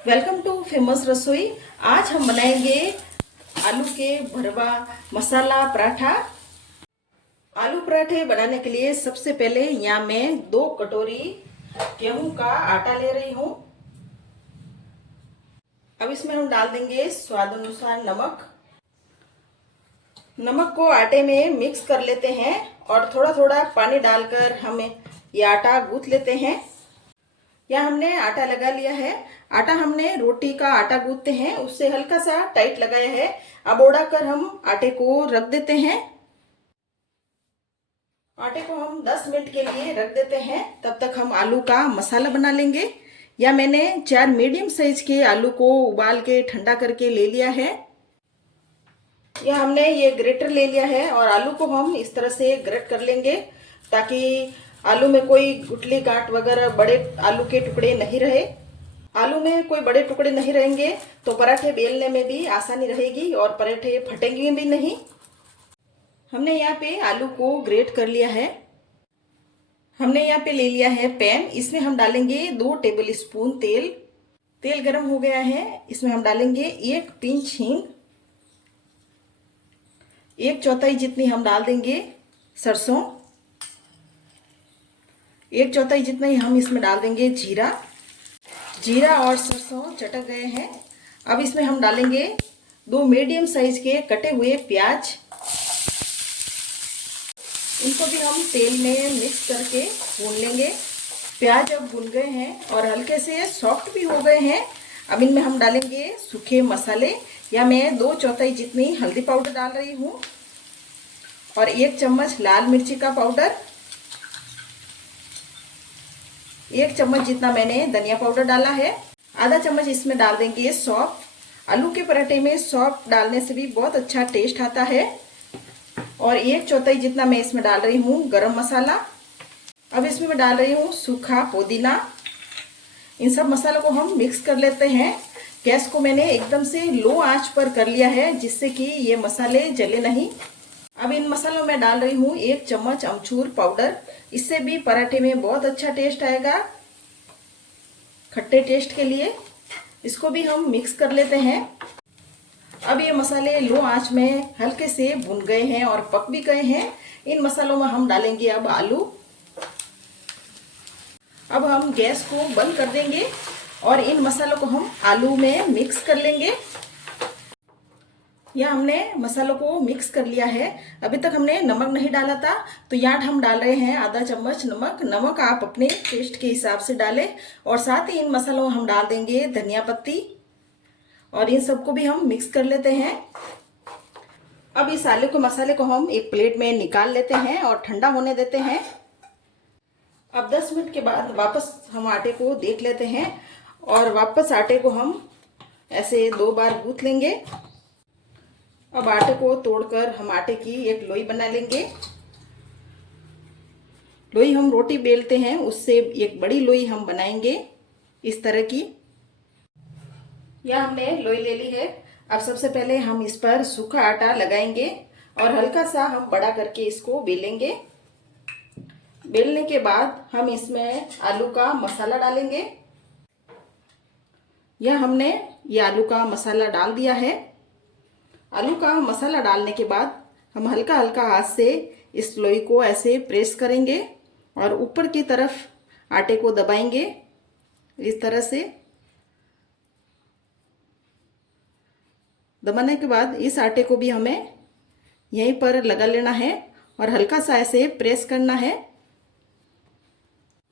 Welcome two famous रसोई। आज हम बनाएंगे आलू के भरवा मसाला पराठा। आलू पराठे बनाने के लिए सबसे पहले यहाँ मैं 2 कटोरी गेहूं का आटा ले रही हूँ। अब इसमें हम डाल देंगे स्वाद अनुसार नमक। नमक को आटे में मिक्स कर लेते हैं और थोड़ा थोड़ा पानी डालकर हम ये आटा गूंथ लेते हैं। यहाँ हमने आटा लगा लिया है। आटा हमने रोटी का आटा गूंथते हैं उससे हल्का सा टाइट लगाया है। अब ओढ़ा कर हम आटे को रख देते हैं। आटे को हम 10 मिनट के लिए रख देते हैं। तब तक हम आलू का मसाला बना लेंगे। या मैंने 4 मीडियम साइज के आलू को उबाल के ठंडा करके ले लिया है। या हमने ये ग्रेटर ले लिया है और आलू को हम इस तरह से ग्रेट कर लेंगे ताकि आलू में कोई गुठली गांठ वगैरह बड़े आलू के टुकड़े नहीं रहे। आलू में कोई बड़े टुकड़े नहीं रहेंगे तो पराठे बेलने में भी आसानी रहेगी और पराठे फटेंगे भी नहीं। हमने यहाँ पे आलू को ग्रेट कर लिया है। हमने यहाँ पे ले लिया है पैन। इसमें हम डालेंगे 2 टेबल स्पून तेल। तेल गर्म हो गया है। इसमें हम डालेंगे 1 पिंच हींग। 1/4 जितनी हम डाल देंगे सरसों। 1/4 जितना ही हम इसमें डाल देंगे जीरा। जीरा और सरसों चटक गए हैं। अब इसमें हम डालेंगे 2 मीडियम साइज के कटे हुए प्याज। इनको भी हम तेल में मिक्स करके भून लेंगे। प्याज अब भून गए हैं और हल्के से सॉफ्ट भी हो गए हैं। अब इनमें हम डालेंगे सूखे मसाले। या मैं 2/4 जितनी हल्दी पाउडर डाल रही हूँ और 1 चम्मच लाल मिर्ची का पाउडर। 1 चम्मच जितना मैंने धनिया पाउडर डाला है। आधा चम्मच इसमें डाल देंगे सौंफ। आलू के पराठे में सौंफ डालने से भी बहुत अच्छा टेस्ट आता है। और 1/4 जितना मैं इसमें डाल रही हूँ गरम मसाला। अब इसमें मैं डाल रही हूँ सूखा पुदीना। इन सब मसालों को हम मिक्स कर लेते हैं। गैस को मैंने एकदम से लो आंच पर कर लिया है जिससे कि ये मसाले जले नहीं। अब इन मसालों में डाल रही हूँ 1 चम्मच अमचूर पाउडर। इससे भी पराठे में बहुत अच्छा टेस्ट आएगा खट्टे टेस्ट के लिए। इसको भी हम मिक्स कर लेते हैं। अब ये मसाले लो आंच में हल्के से भुन गए हैं और पक भी गए हैं। इन मसालों में हम डालेंगे अब आलू। अब हम गैस को बंद कर देंगे और इन मसालों को हम आलू में मिक्स कर लेंगे। यह हमने मसालों को मिक्स कर लिया है। अभी तक हमने नमक नहीं डाला था तो यहाँ हम डाल रहे हैं आधा चम्मच नमक। नमक आप अपने टेस्ट के हिसाब से डालें। और साथ ही इन मसालों में हम डाल देंगे धनिया पत्ती और इन सबको भी हम मिक्स कर लेते हैं। अब इस आलू के मसाले को हम एक प्लेट में निकाल लेते हैं और ठंडा होने देते हैं। अब 10 मिनट के बाद वापस हम आटे को देख लेते हैं और वापस आटे को हम ऐसे 2 बार गूंथ लेंगे। अब आटे को तोड़कर हम आटे की एक लोई बना लेंगे। लोई हम रोटी बेलते हैं उससे एक बड़ी लोई हम बनाएंगे इस तरह की। यह हमने लोई ले ली है। अब सबसे पहले हम इस पर सूखा आटा लगाएंगे और हल्का सा हम बड़ा करके इसको बेलेंगे। बेलने के बाद हम इसमें आलू का मसाला डालेंगे। यह हमने ये आलू का मसाला डाल दिया है। आलू का मसाला डालने के बाद हम हल्का हल्का हाथ से इस लोई को ऐसे प्रेस करेंगे और ऊपर की तरफ आटे को दबाएंगे इस तरह से। दबाने के बाद इस आटे को भी हमें यहीं पर लगा लेना है और हल्का सा ऐसे प्रेस करना है।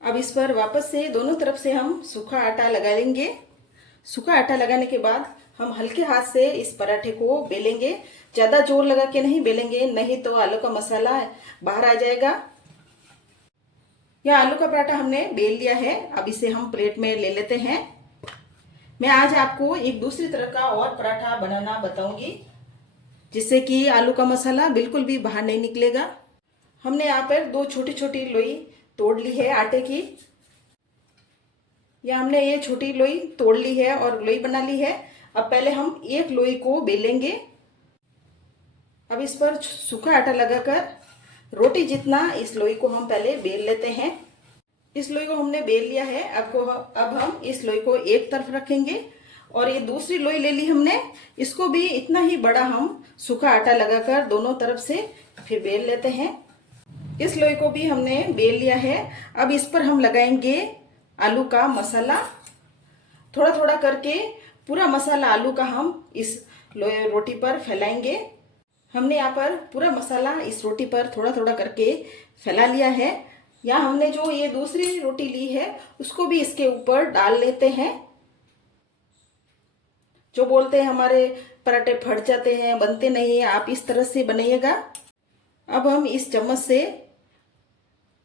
अब इस पर वापस से दोनों तरफ से हम सूखा आटा लगा लेंगे। सूखा आटा लगाने के बाद हम हल्के हाथ से इस पराठे को बेलेंगे। ज़्यादा जोर लगा के नहीं बेलेंगे नहीं तो आलू का मसाला बाहर आ जाएगा। यह आलू का पराठा हमने बेल लिया है। अब इसे हम प्लेट में ले लेते हैं। मैं आज आपको एक दूसरी तरह का और पराठा बनाना बताऊंगी जिससे कि आलू का मसाला बिल्कुल भी बाहर नहीं निकलेगा। हमने यहाँ पर 2 छोटी छोटी लोई तोड़ ली है आटे की। या हमने ये छोटी लोई तोड़ ली है और लोई बना ली है। अब पहले हम एक लोई को बेलेंगे। अब इस पर सूखा आटा लगाकर रोटी जितना इस लोई को हम पहले बेल लेते हैं। इस लोई को हमने बेल लिया है। अब हम इस लोई को एक तरफ रखेंगे और ये दूसरी लोई ले ली हमने, इसको भी इतना ही बड़ा हम सूखा आटा लगाकर दोनों तरफ से फिर बेल लेते हैं। इस लोई को भी हमने बेल लिया है। अब इस पर हम लगाएंगे आलू का मसाला। थोड़ा थोड़ा करके पूरा मसाला आलू का हम इस रोटी पर फैलाएंगे। हमने यहाँ पर पूरा मसाला इस रोटी पर थोड़ा थोड़ा करके फैला लिया है। यहाँ हमने जो ये दूसरी रोटी ली है उसको भी इसके ऊपर डाल लेते हैं। जो बोलते हैं हमारे पराठे फट जाते हैं, बनते नहीं है, आप इस तरह से बनाइएगा। अब हम इस चम्मच से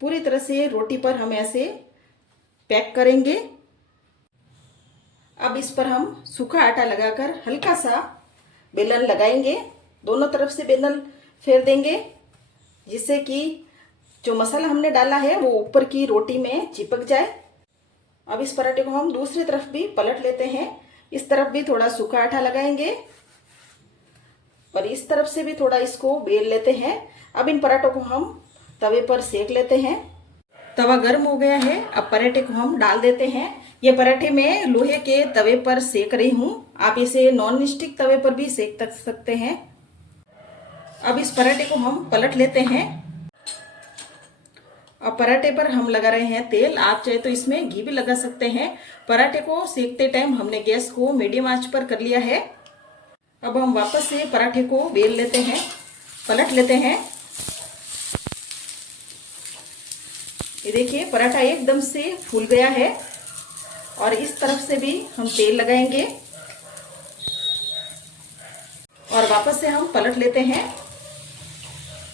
पूरी तरह से रोटी पर हम ऐसे पैक करेंगे। अब इस पर हम सूखा आटा लगाकर हल्का सा बेलन लगाएंगे। दोनों तरफ से बेलन फेर देंगे जिससे कि जो मसाला हमने डाला है वो ऊपर की रोटी में चिपक जाए। अब इस पराठे को हम दूसरी तरफ भी पलट लेते हैं। इस तरफ भी थोड़ा सूखा आटा लगाएंगे और इस तरफ से भी थोड़ा इसको बेल लेते हैं। अब इन पराठों को हम तवे पर सेक लेते हैं। तवा गर्म हो गया है। अब पराठे को हम डाल देते हैं। ये पराठे मैं लोहे के तवे पर सेक रही हूँ, आप इसे नॉन स्टिक तवे पर भी सेक सकते हैं। अब इस पराठे को हम पलट लेते हैं। अब पराठे पर हम लगा रहे हैं तेल, आप चाहे तो इसमें घी भी लगा सकते हैं। पराठे को सेकते टाइम हमने गैस को मीडियम आंच पर कर लिया है। अब हम वापस से पराठे को बेल लेते हैं, पलट लेते हैं। ये देखिए पराठा एकदम से फूल गया है और इस तरफ से भी हम तेल लगाएंगे और वापस से हम पलट लेते हैं।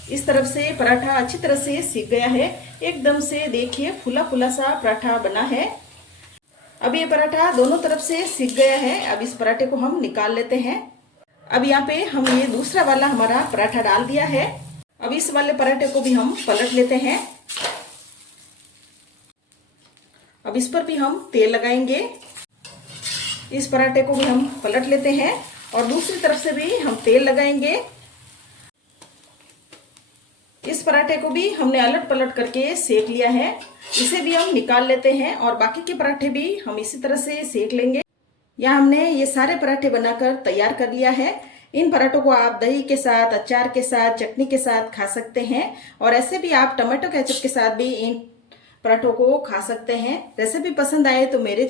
इस तरफ से पराठा अच्छी तरह से सिक गया है। एकदम से देखिए फूला फूला सा पराठा बना है। अब ये पराठा दोनों तरफ से सिक गया है। अब इस पराठे को हम निकाल लेते हैं। अब यहाँ पे हम ये दूसरा वाला हमारा पराठा डाल दिया है। अब इस वाले पराठे को भी हम पलट लेते हैं। अब इस पर भी हम तेल लगाएंगे। इस पराठे को भी हम पलट लेते हैं और दूसरी तरफ से भी हम तेल लगाएंगे। इस पराठे को भी हमने अलट पलट करके सेक लिया है। इसे भी हम निकाल लेते हैं और बाकी के पराठे भी हम इसी तरह से सेक लेंगे। यहाँ हमने ये सारे पराठे बनाकर तैयार कर लिया है। इन पराठों को आप दही के साथ, अचार के साथ, चटनी के साथ खा सकते हैं और ऐसे भी आप टमाटो केचप के साथ भी इन पराठों को खा सकते हैं। रेसिपी पसंद आए तो मेरे